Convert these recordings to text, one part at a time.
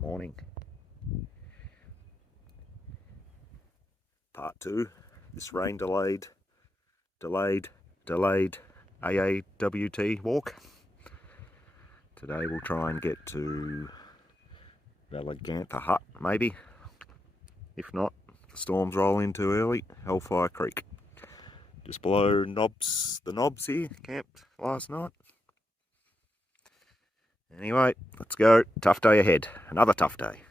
Morning. Part 2. This rain delayed AAWT walk. Today we'll try and get to Valagantha Hut, maybe. If not, the storms roll in too early, Hellfire Creek. Just below Nobs, the Nobs here, camped last night. Anyway, let's go. Tough day ahead. Another tough day.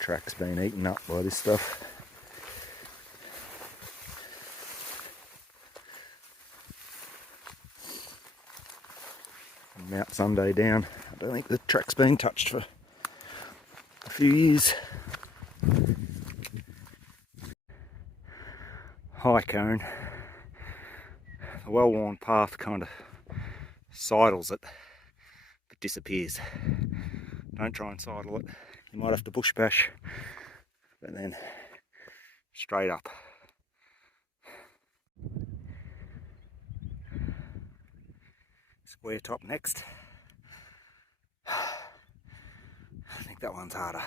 Track's been eaten up by this stuff. From Mount Sunday down, I don't think the track's been touched for a few years. High cone. The well-worn path kind of sidles it, but disappears. Don't try and sidle it. You might have to bush bash, but then straight up. Square top next. I think that one's harder.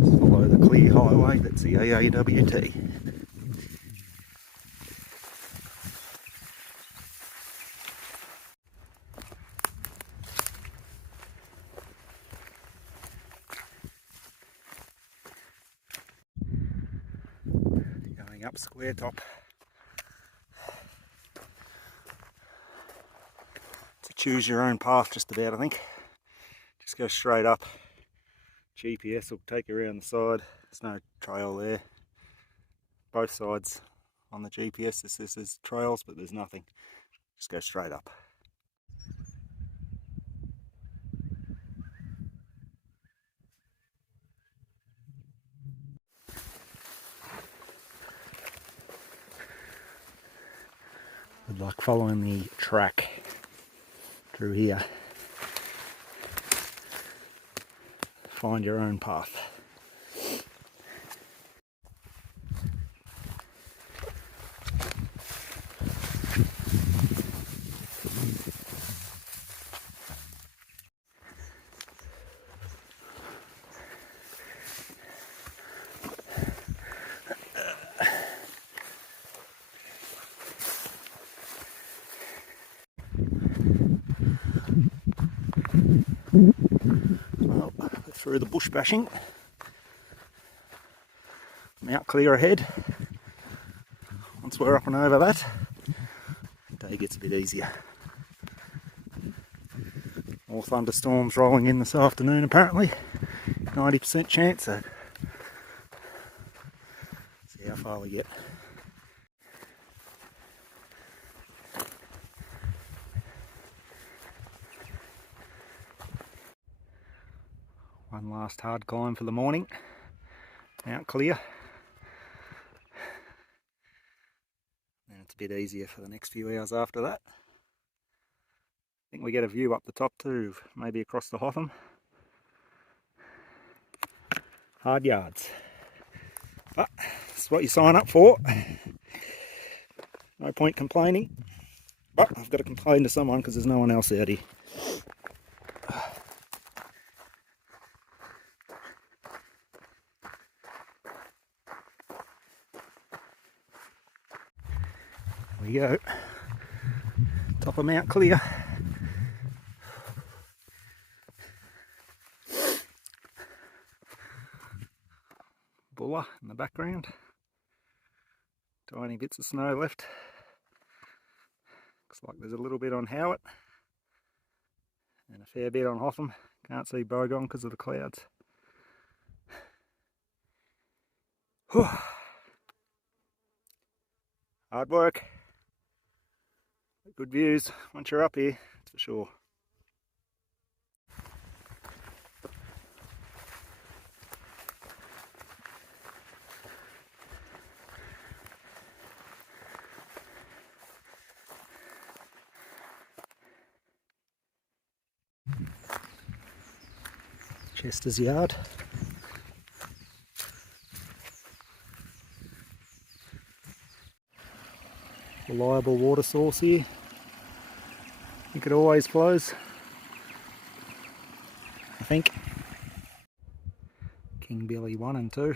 Just follow the clear highway, that's the AAWT. Going up square top. To choose your own path just about, I think. Just go straight up. GPS will take you around the side. There's no trail there. Both sides on the GPS there's trails, but there's nothing. Just go straight up. Good luck following the track through here. Find your own path. Well, through the bush bashing. Mount clear ahead. Once we're up and over that, the day gets a bit easier. More thunderstorms rolling in this afternoon apparently. 90% chance, so see how far we get. One last hard climb for the morning. Mount clear. And it's a bit easier for the next few hours after that. I think we get a view up the top too, maybe across the Hotham. Hard yards. But that's what you sign up for. No point complaining. But I've got to complain to someone because there's no one else out here. There we go. Top of Mount Clear. Buller in the background. Tiny bits of snow left. Looks like there's a little bit on Howitt. And a fair bit on Hotham. Can't see Bogon because of the clouds. Whew. Hard work. Good views once you're up here, that's for sure. Chester's yard. Reliable water source here. I think it always flows. I think. King Billy 1 and 2.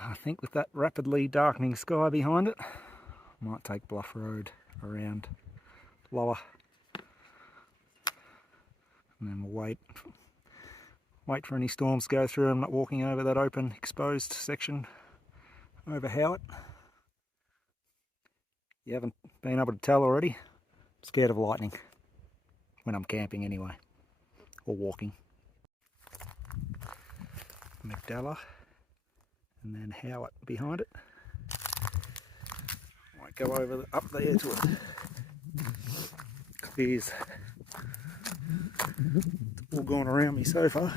I think with that rapidly darkening sky behind it, I might take Bluff Road around lower. And then we'll wait for any storms to go through. I'm not walking over that open exposed section over Howitt. You haven't been able to tell already. I'm scared of lightning when I'm camping anyway, or walking. McDalla, and then Howitt behind it. Might go over up there to it. Clears. It's all gone around me so far.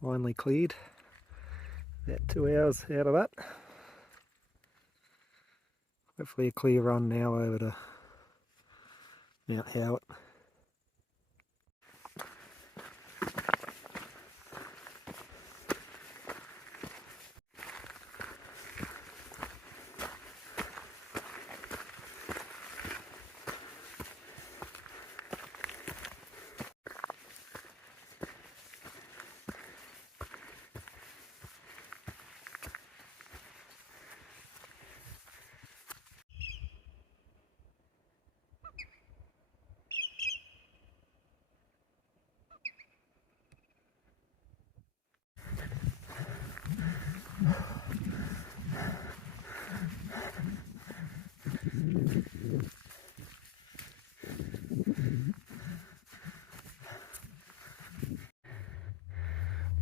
Finally cleared. About 2 hours out of that. Hopefully a clear run now over to Mount Howitt.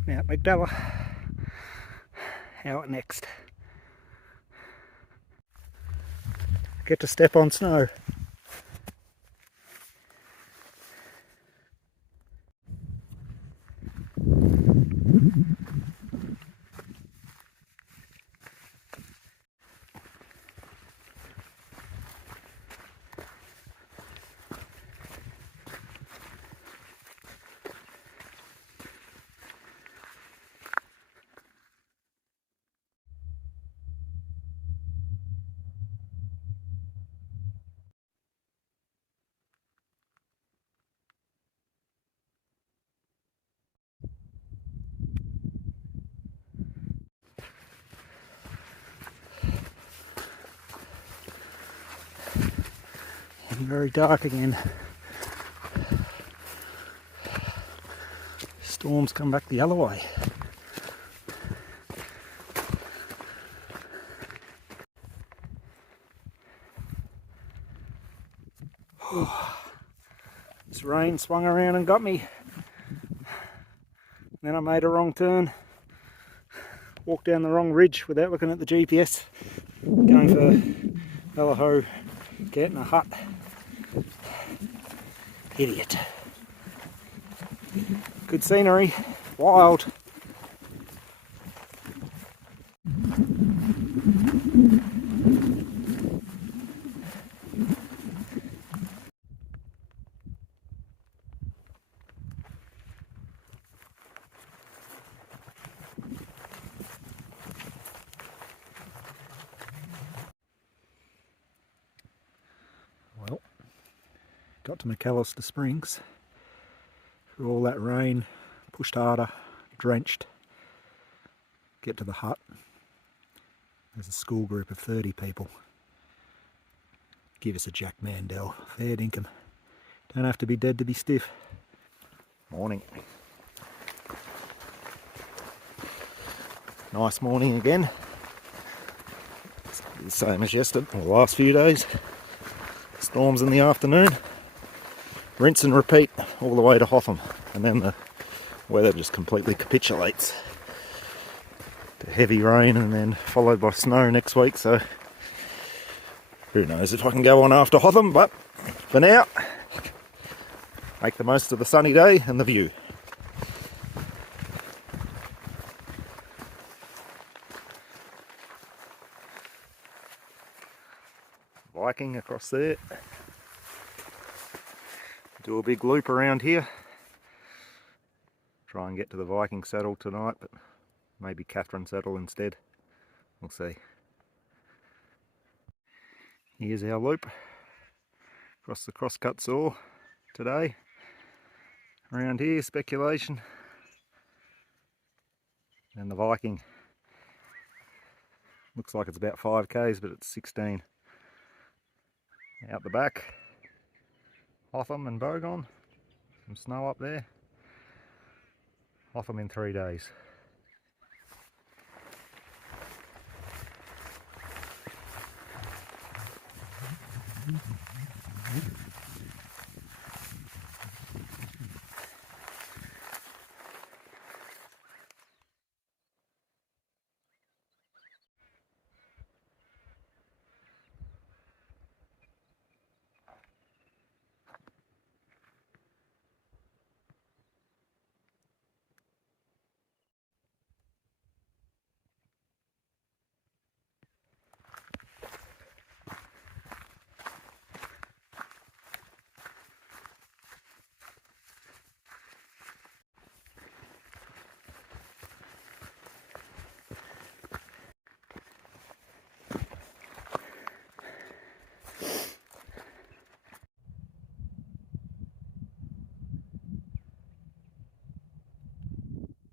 Mount McDalla. Howitt next. Get to step on snow. And very dark again. Storms come back the other way. This rain swung around and got me. Then I made a wrong turn. Walked down the wrong ridge without looking at the GPS. Going for Allaho, getting a hut. Idiot. Good scenery. Wild. Well, got to McAllister Springs. Through all that rain, pushed harder, drenched. Get to the hut. There's a school group of 30 people. Give us a Jack Mandel, fair dinkum. Don't have to be dead to be stiff. Morning. Nice morning again. It's the same as yesterday, or the last few days. Storms in the afternoon. Rinse and repeat all the way to Hotham, and then the weather just completely capitulates to heavy rain and then followed by snow next week. So who knows if I can go on after Hotham, but for now make the most of the sunny day and the view. Viking across there. Do a big loop around here. Try and get to the Viking saddle tonight, but maybe Catherine saddle instead. We'll see. Here's our loop across the crosscut saw today. Around here, speculation. And the Viking. Looks like it's about 5 k's, but it's 16. Out the back, Hotham and Bogon. Some snow up there. Hotham in 3 days.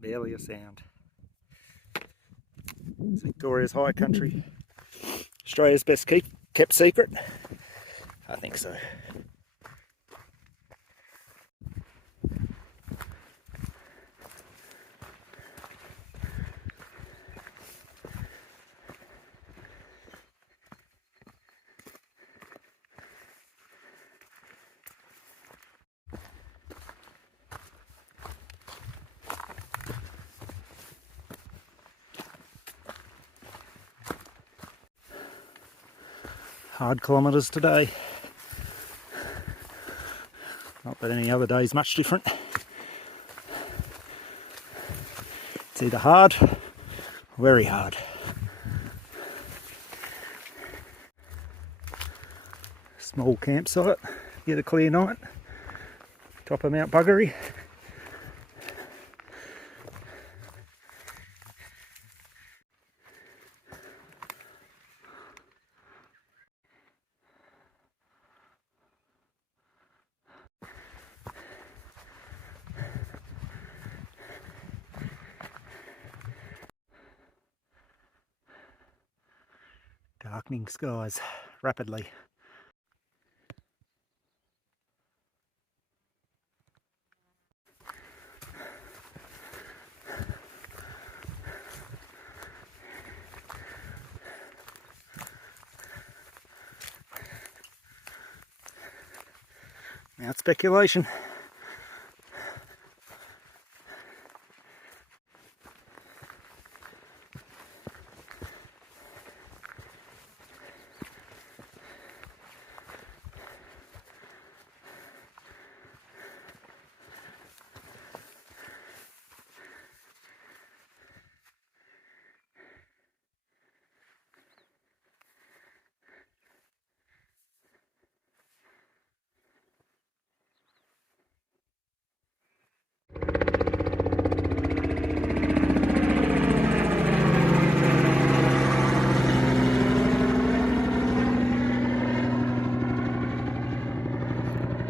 Barely a sound. It's Victoria's high country. Australia's best kept secret? I think so. Hard kilometres today. Not that any other day is much different. It's either hard or very hard. Small campsite, get a clear night. Top of Mount Buggery. Darkening skies rapidly. Now it's speculation.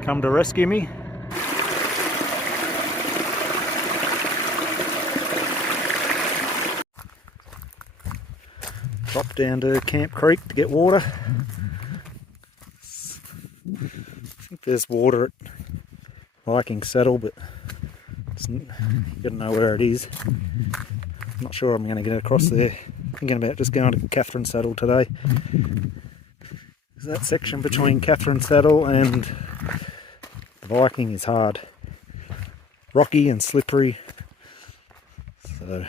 Come to rescue me. Drop down to Camp Creek to get water. I think there's water at Viking Saddle, but you gotta know where it is. I'm not sure I'm going to get across there. Thinking about just going to Catherine Saddle today. That section between Catherine Saddle and the Viking is hard, rocky and slippery, so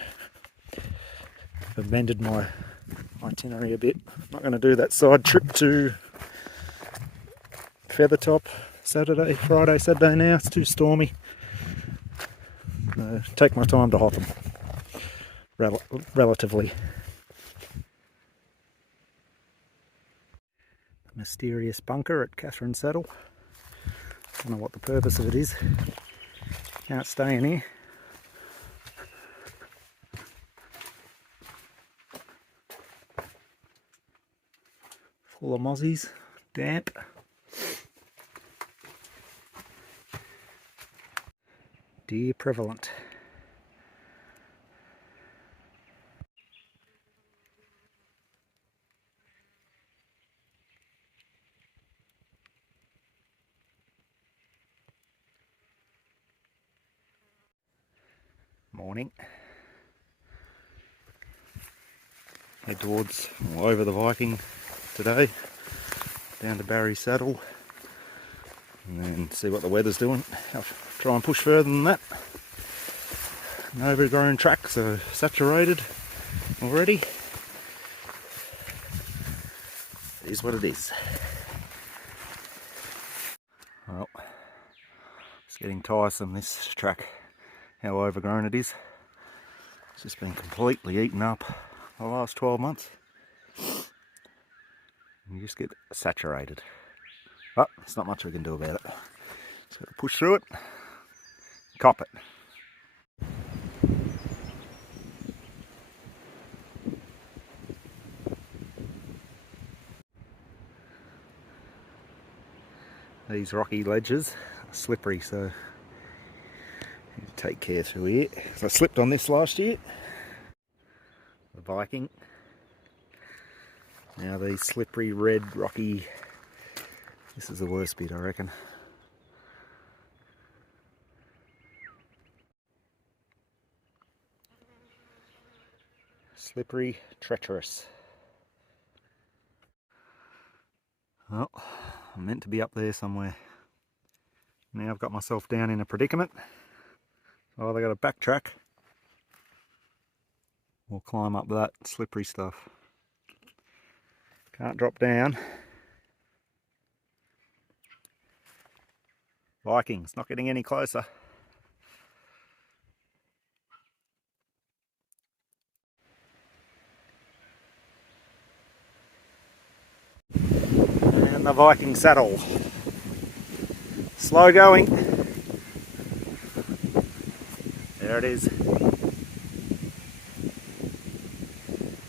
I've amended my itinerary a bit. I'm not going to do that side trip to Feathertop Saturday, Friday, Saturday now. It's too stormy. Take my time to Hotham. Relatively. Mysterious bunker at Catherine Saddle. Don't know what the purpose of it is. Can't stay in here. Full of mozzies, damp. Deer prevalent. Morning. Head towards, over the Viking today, down to Barry Saddle, and then see what the weather's doing. I'll try and push further than that. An overgrown track, so saturated already. It is what it is. Well, it's getting tiresome, this track, how overgrown it is. It's just been completely eaten up the last 12 months. You just get saturated. But there's not much we can do about it. Just got to push through it, cop it. These rocky ledges are slippery, so you need to take care through here. So I slipped on this last year, the Viking. Now these slippery red rocky, this is the worst bit I reckon. Slippery, treacherous. Well, I'm meant to be up there somewhere. Now I've got myself down in a predicament. So I've got to backtrack or climb up that slippery stuff. Can't drop down. Vikings, not getting any closer. And the Viking saddle. Slow going. There it is.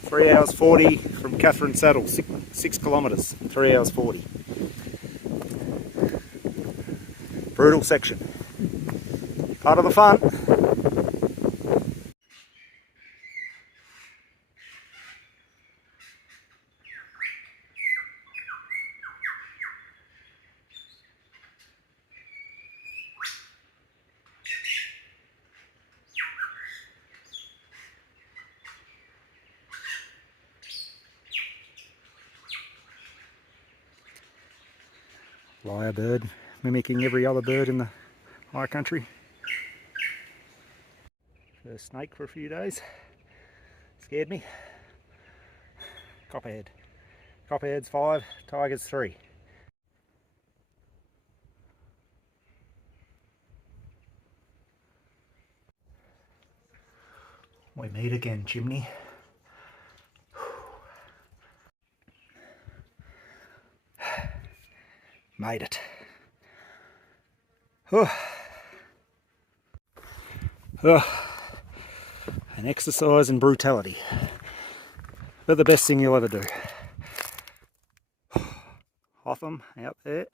3 hours 40 from Catherine Saddle, 6 kilometres, 3 hours 40. Brutal section. Part of the fun. Lyrebird, mimicking every other bird in the high country. First snake for a few days. Scared me. Copperhead. Copperhead's 5, tigers 3. We meet again, chimney. Made it. An exercise in brutality, but the best thing you'll ever do. Hotham out there.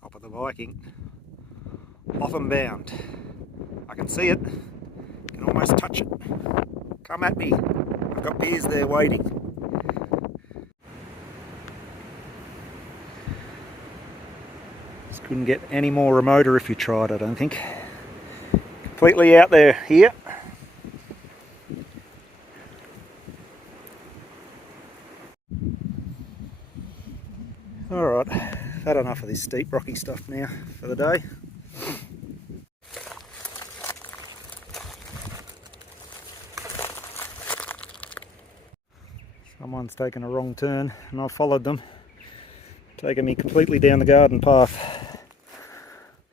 Top of the Viking. Hotham bound. I can see it. Can almost touch it. Come at me. I've got beers there waiting. This couldn't get any more remoter if you tried, I don't think. Completely out there here. Alright, had enough of this steep rocky stuff now for the day. Someone's taken a wrong turn and I've followed them, taking me completely down the garden path.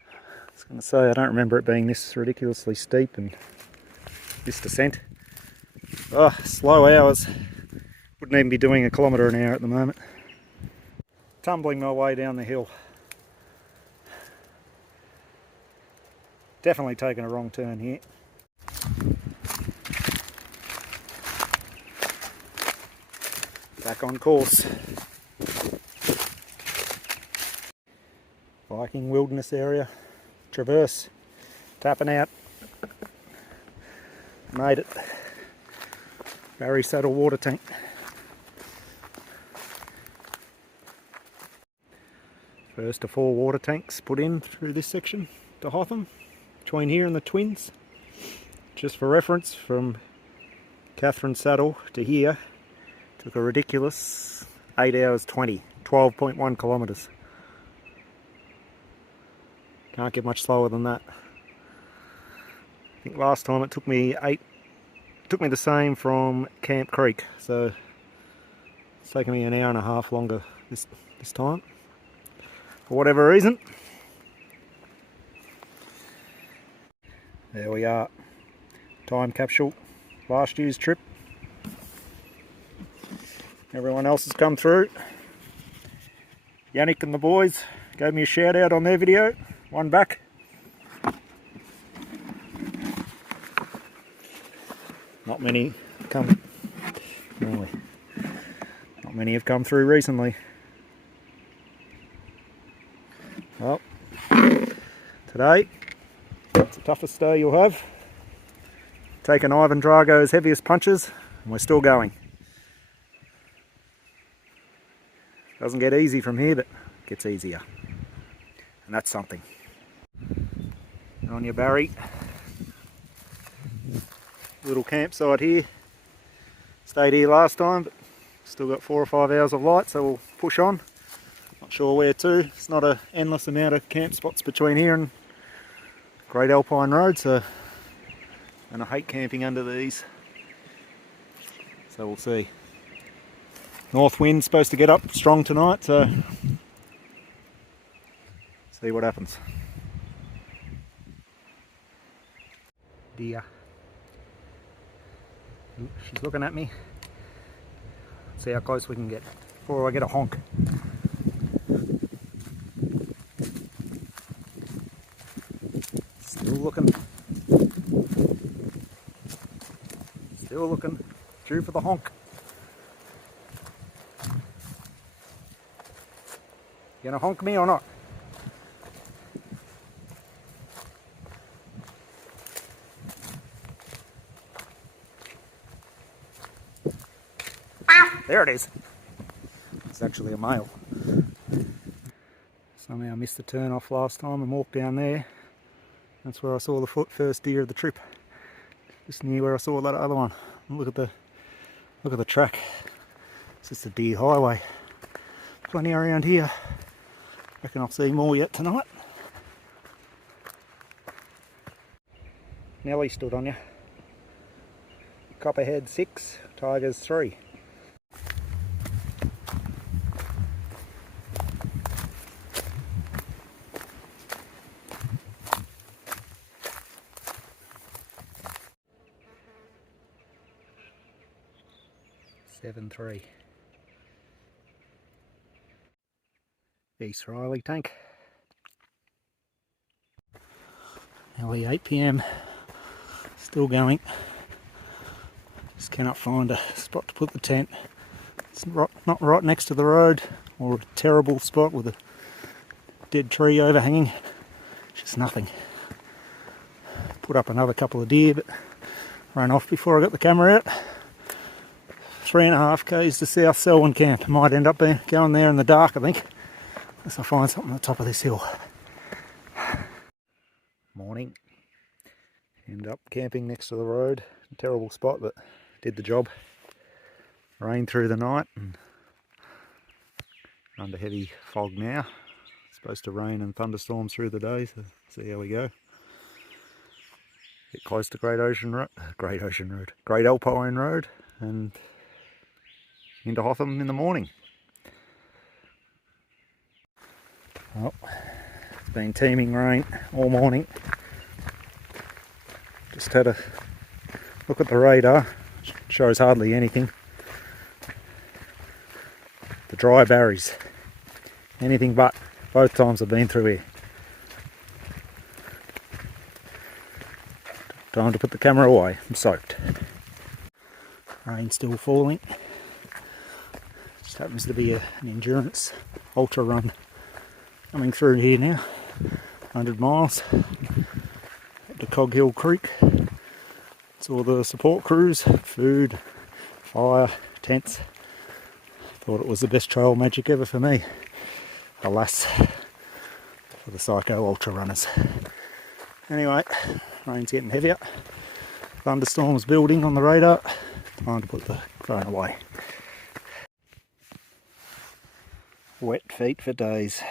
I was going to say, I don't remember it being this ridiculously steep and this descent. Oh, slow hours. Wouldn't even be doing 1 kilometre an hour at the moment. Tumbling my way down the hill. Definitely taken a wrong turn here. Back on course. Viking wilderness area. Traverse. Tapping out. Made it. Barry Saddle water tank. First of 4 water tanks put in through this section to Hotham, between here and the Twins. Just for reference, from Catherine Saddle to here, took a ridiculous 8 hours 20, 12.1 kilometres. Can't get much slower than that. I think last time it took me the same from Camp Creek, so it's taken me 1.5 hours longer this time, for whatever reason. There we are, time capsule, last year's trip. Everyone else has come through. Yannick and the boys gave me a shout out on their video, one back. Not many have come through recently. Well, today it's the toughest day you'll have. Taken Ivan Drago's heaviest punches and we're still going. Doesn't get easy from here, but it gets easier. And that's something. On your Barry. Little campsite here. Stayed here last time, but still got 4 or 5 hours of light, so we'll push on. Not sure where to. It's not an endless amount of camp spots between here and Great Alpine Road, so, and I hate camping under these. So we'll see. North wind's supposed to get up strong tonight, so see what happens. Deer. Ooh, she's looking at me. See how close we can get before I get a honk. Still looking. Still looking. Due for the honk. You gonna honk me or not? There it is. It's actually a male. Somehow I missed the turn off last time and walked down there. That's where I saw the first deer of the trip. Just near where I saw that other one. And look at the track. It's just a deer highway. Plenty around here. Reckon I'll see more yet tonight. Nelly stood on you. Copperhead 6, Tigers 3. Seven 3. East Riley tank. Nearly 8 PM. Still going. Just cannot find a spot to put the tent. It's not right next to the road or a terrible spot with a dead tree overhanging. Just nothing. Put up another couple of deer, but ran off before I got the camera out. 3.5 k's to South Selwyn Camp. Might end up going there in the dark, I think, unless I find something on the top of this hill. Morning. End up camping next to the road. A terrible spot, but did the job. Rained through the night and under heavy fog now. It's supposed to rain and thunderstorms through the day, so see how we go. Get close to Great Alpine Road, and into Hotham in the morning. Well, it's been teeming rain all morning. Just had a look at the radar, shows hardly anything. The dry barries, anything but, both times I've been through here. Time to put the camera away, I'm soaked. Rain still falling. Just happens to be an endurance ultra run coming through here now. 100 miles up to Cog Hill Creek. Saw the support crews, food, fire, tents. Thought it was the best trail magic ever for me. Alas, for the psycho ultra runners. Anyway, rain's getting heavier. Thunderstorms building on the radar. Time to put the phone away. Wet feet for days.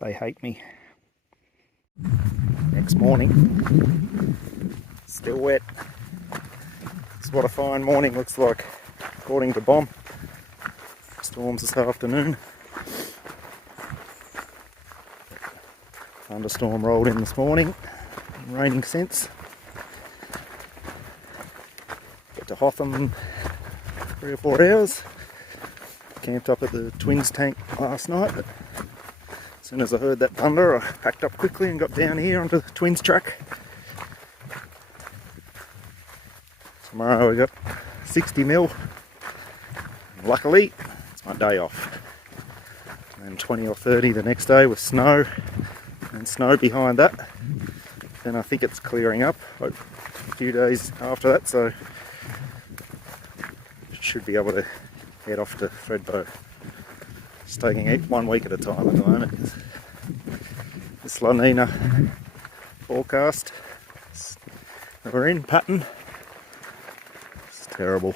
They hate me. Next morning, still wet. This is what a fine morning looks like, according to BOM. Storms this afternoon. Thunderstorm rolled in this morning, raining since. Got to Hotham in 3 or 4 hours. Camped up at the Twins tank last night, but as soon as I heard that thunder, I packed up quickly and got down here onto the Twins track. Tomorrow we got 60 mil. Luckily, it's my day off. And then 20 or 30 the next day with snow, and snow behind that. Then I think it's clearing up a few days after that, so should be able to head off to Thredbo. Just taking it 1 week at a time at the moment. This La Nina forecast that we're in, pattern, it's terrible.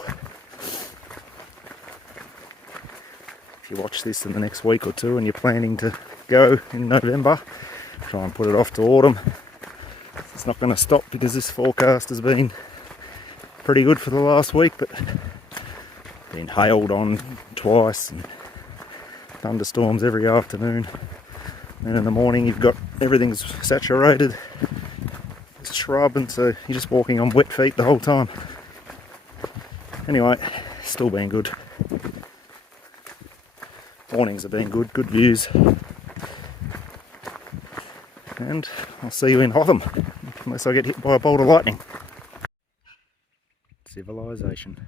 If you watch this in the next week or two and you're planning to go in November, try and put it off to autumn. It's not going to stop because this forecast has been pretty good for the last week, but been hailed on twice and thunderstorms every afternoon. And in the morning you've got everything's saturated, it's shrub, and so you're just walking on wet feet the whole time. Anyway, still been good. Mornings have been good, good views. And I'll see you in Hotham, unless I get hit by a bolt of lightning. Civilization.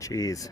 Cheers.